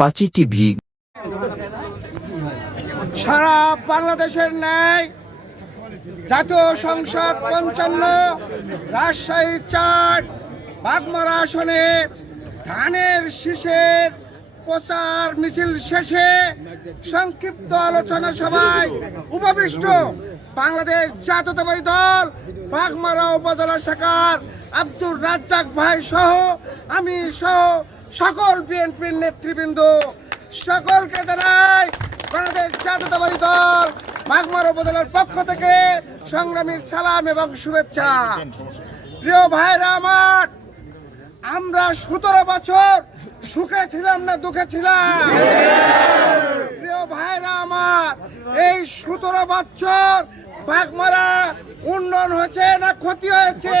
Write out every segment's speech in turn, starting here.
পাঁচি TV. সারা বাংলাদেশের ন্যায় জাতীয় সংসদ পঞ্চান্ন, রাজশাহী চার, বাগমারা আসনে ধানের শীষের প্রচার মিছিল শেষে সংক্ষিপ্ত আলোচনা সভায় উপবিষ্ট বাংলাদেশ জাতীয়তাবাদী দল, বাগমারা উপজেলা শাখার আব্দুর রাজ্জাক ভাই সহ, আমি সহ সকল বিএনপির নেতৃবৃন্দ, সকলকে জানাই বাংলাদেশ জাতীয়তাবাদী দল বাগমার উপজেলার পক্ষ থেকে সংগ্রামী সালাম এবং শুভেচ্ছা। প্রিয় ভাইরা আমার, আমরা সতেরো বছর সুখে ছিলাম না দুঃখে ছিলাম? প্রিয় ভাইরা আমার, এই সতেরো বছর বাগমারা উন্নয়ন হয়েছে না ক্ষতি হয়েছে?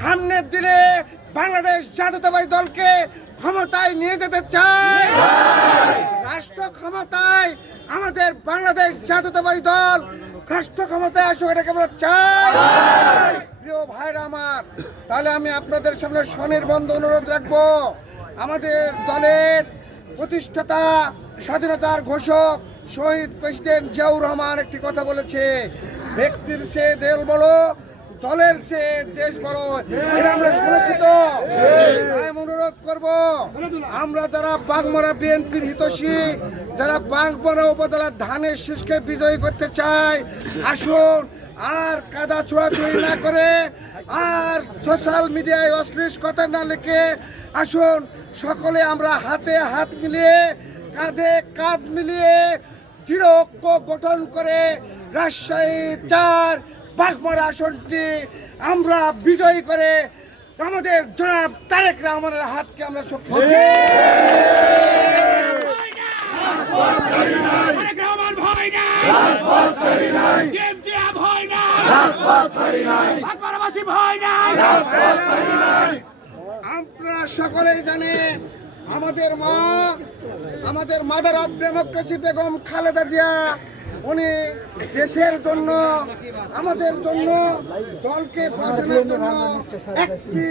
সামনের দিনে বাংলাদেশ জাতীয়তাবাদী দলকে ক্ষমতায় নিয়ে যেতে চাই রাষ্ট্র ক্ষমতায় আমাদের বাংলাদেশ জাতীয়তাবাদী দল রাষ্ট্র ক্ষমতায় আসুক এটাকে আমরা চাই। প্রিয় ভাইরা আমার, তাহলে আমি আপনাদের সামনে স্বনির্বন্ধ অনুরোধ রাখব। আমাদের দলের প্রতিষ্ঠাতা, স্বাধীনতার ঘোষক শহীদ প্রেসিডেন্ট জিয়াউর রহমান একটি কথা বলেছে। ব্যক্তির চেয়ে দেল বড় দলের সে দেশ বড় আমরা শুনেছি তো। আমি অনুরোধ করব, আমরা যারা বাগমারা বিএনপির হিতৈষী, যারা বাগমারা উপজেলার ধানের শীষকে বিজয়ী করতে চাই, আসুন আর কাদা ছোড়াছুড়ি না করে, আর সোশ্যাল মিডিয়ায় অশ্লীল কথা না লিখে আসুন, সকলে আমরা হাতে হাত মিলিয়ে, কাঁধে কাঁধ মিলিয়ে দৃঢ় গঠন করে রাজশাহী চার বাগমারা আসনটি আমরা বিজয়ী করে আমাদের জনাব তারেক রহমানের হাতকে আমরা শক্তি নাই। আপনারা সকলেই জানেন আমাদের মা আমাদের মাদার ডেমোক্রেসি বেগম খালেদা জিয়া উনি দেশের জন্য আমাদের জন্য দলকে বাঁচানোর জন্য একটি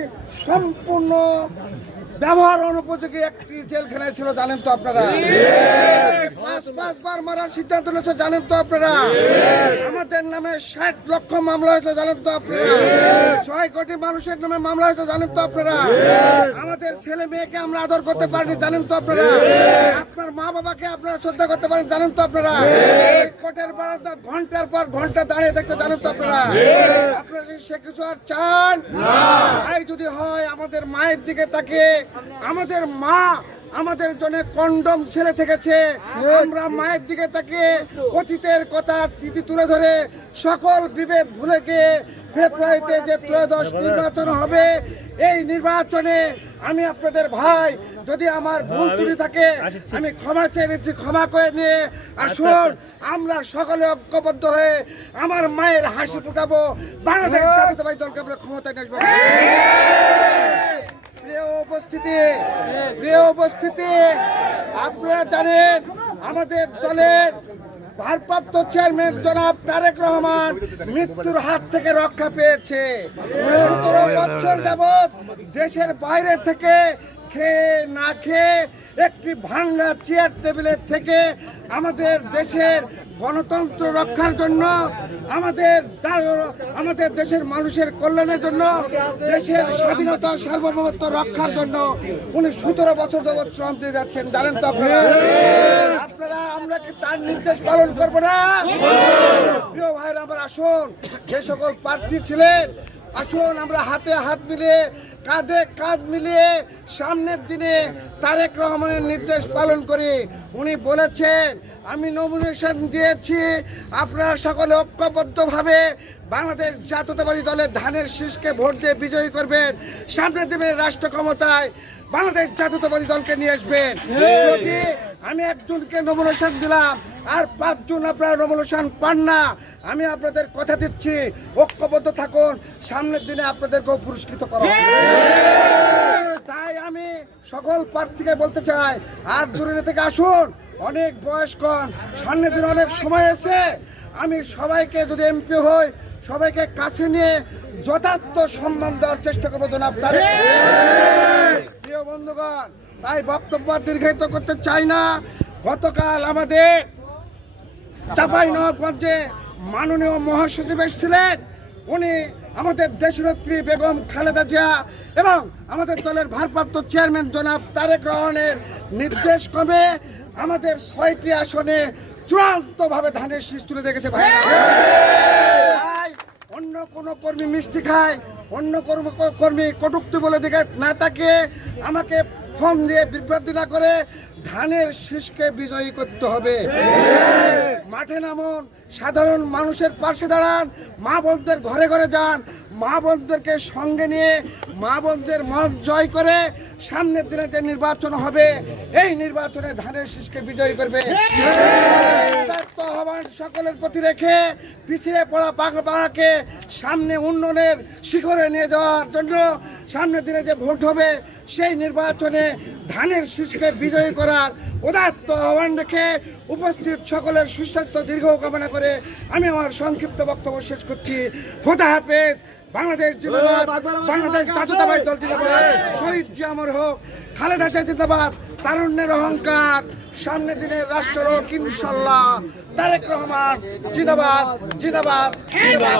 সম্পূর্ণ ব্যবহার অনুপযোগী একটি জেলখানায় ছিল জানেন তো আপনারা? পাঁচ পাঁচবার মারার সিদ্ধান্ত নিয়েছে জানেন তো আপনারা? আমাদের নামে ষাট লক্ষ মামলা হয়েছে জানেন তো আপনারা? ছয় কোটি মানুষের নামে মামলা হয়েছে জানেন তো আপনারা? আমাদের ছেলে মেয়েকে আমরা আদর করতে পারিনি জানেন তো আপনারা? আপনার মা বাবাকে আপনারা শ্রদ্ধা করতে পারেন জানেন তো আপনারা? কোর্টের বারান্দা ঘণ্টার পর ঘণ্টা দাঁড়িয়ে দেখতে জানেন তো আপনারা? আপনারা যদি সে কিছু আর চান তাই যদি হয় আমাদের মায়ের দিকে তাকে আমাদের মা আমাদের জন্য কন্ডম ছেলে থেকেছে। আমরা মায়ের দিকে তাকে অতীতের কথা স্মৃতি তুলে ধরে সকল বিভেদ ভুলে গিয়ে ফেব্রুয়ারিতে যে ত্রয়োদশ নির্বাচন হবে এই নির্বাচনে আমি আপনাদের ভাই যদি আমার ভুল ত্রুটি থাকে আমি ক্ষমা চেয়ে নিচ্ছি ক্ষমা করে নিয়ে আসুন আমরা সকলে ঐক্যবদ্ধ হয়ে আমার মায়ের হাসি ফুটাবো। বাংলাদেশ জাতীয়তাবাদী দলকে আমরা ক্ষমতায় আসব। প্রিয় উপস্থিতি প্রিয় উপস্থিতি, আপনারা জানেন আমাদের দলের ভারপ্রাপ্ত চেয়ারম্যান জনাব তারেক রহমান মৃত্যুর হাত থেকে রক্ষা পেয়েছে। সতেরো বছর যাবৎ দেশের বাইরে থেকে খেয়ে না খেয়ে একটি ভাঙ্গা চেয়ার টেবিলের থেকে আমাদের দেশের গণতন্ত্র রক্ষার জন্য, আমাদের আমাদের দেশের মানুষের কল্যাণের জন্য, দেশের স্বাধীনতা, সার্বভৌমত্ব রক্ষার জন্য উনি সতেরো বছর যাবৎ শ্রম দিয়ে যাচ্ছেন। জানেন তো আপনারা? আমরা কি তার নির্দেশ পালন করব না? প্রিয় ভাইরা আমার আসুন, যে সকল প্রার্থী ছিলেন আসুন আমরা হাতে হাত মিলিয়ে কাঁধে কাঁধ মিলিয়ে সামনের দিনে তারেক রহমানের নির্দেশ পালন করি। উনি বলেছেন আমি নমিনেশন দিয়েছি আপনারা সকলে ঐক্যবদ্ধভাবে বাংলাদেশ জাতীয়তাবাদী দলের ধানের শীষকে ভোট দিয়ে বিজয়ী করবেন। সামনের দিনে রাষ্ট্র ক্ষমতায় বাংলাদেশ জাতীয়তাবাদী দলকে নিয়ে আসবেন। যদি আমি একজনকে নমিনেশন দিলাম, আর পাঁচজন আপনারা নমিনেশন পান না আমি আপনাদের কথা দিচ্ছি, ঐক্যবদ্ধ থাকুন, সামনের দিনে আপনাদেরকেও পুরস্কৃত করা। তাই আমি সকল প্রার্থীকে বলতে চাই আর দূরে থেকে আসুন, অনেক বয়স কম, সামনের দিনে অনেক সময় আছে আমি সবাইকে যদি এমপি হই, সবাইকে কাছে নিয়ে যথার্থ সম্মান দেওয়ার চেষ্টা করব জনাব তারেক। প্রিয় বন্ধুগণ তাই বক্তব্য দীর্ঘায়িত করতে চাই না। গতকাল আমাদের চাপাই নবাবগঞ্জে মাননীয় মহাসচিব এসেছিলেন। উনি আমাদের দেশনেত্রী বেগম খালেদা জিয়া এবং আমাদের দলের ভারপ্রাপ্ত চেয়ারম্যান জনাব তারেক রহমানের নির্দেশ ক্রমে আমাদের ছয়টি আসনে চূড়ান্তভাবে ধানের শীষ তুলে দেখেছে ভাই অন্য কোনো কর্মী মিষ্টি খায়, অন্য কর্মী কটুক্তি বলে দেখে না তাকে আমাকে ফোন দিয়ে বিভ্রান্তি না করে ধানের শীষকে বিজয়ী করতে হবে। মাঠে নামুন সাধারণ মানুষের পাশে দাঁড়ান মা বোনদের ঘরে ঘরে যান মা বোনদেরকে সঙ্গে নিয়ে মা বোনদের মত জয় করে সামনের দিনে যে নির্বাচন হবে, এই নির্বাচনে ধানের শীষকে বিজয়ী করবে। আহ্বান সকলের প্রতি রেখে পিছিয়ে পড়া বাংলাকে সামনে উন্নয়নের শিখরে নিয়ে যাওয়ার জন্য সামনের দিনে যে ভোট হবে, সেই নির্বাচনে ধানের শীষকে বিজয়ী করার উদাত্ত আহ্বান রেখে উপস্থিত সকলের সুস্বাস্থ্য দীর্ঘ কামনা করে আমি আমার সংক্ষিপ্ত বক্তব্য শেষ করছি। খোদা হাফেজ। বাংলাদেশ জিন্দাবাদ বাংলাদেশ জাতীয়তাবাদী দল জিন্দাবাদ শহীদ জিয়ামর হোক খালেদা জিয়া জিন্দাবাদ তারুণ্যের অহংকার সামনে দিনের রাষ্ট্র হোক ইনশাল্লাহ তারেক রহমান জিন্দাবাদ জিন্দাবাদ জিন্দাবাদ।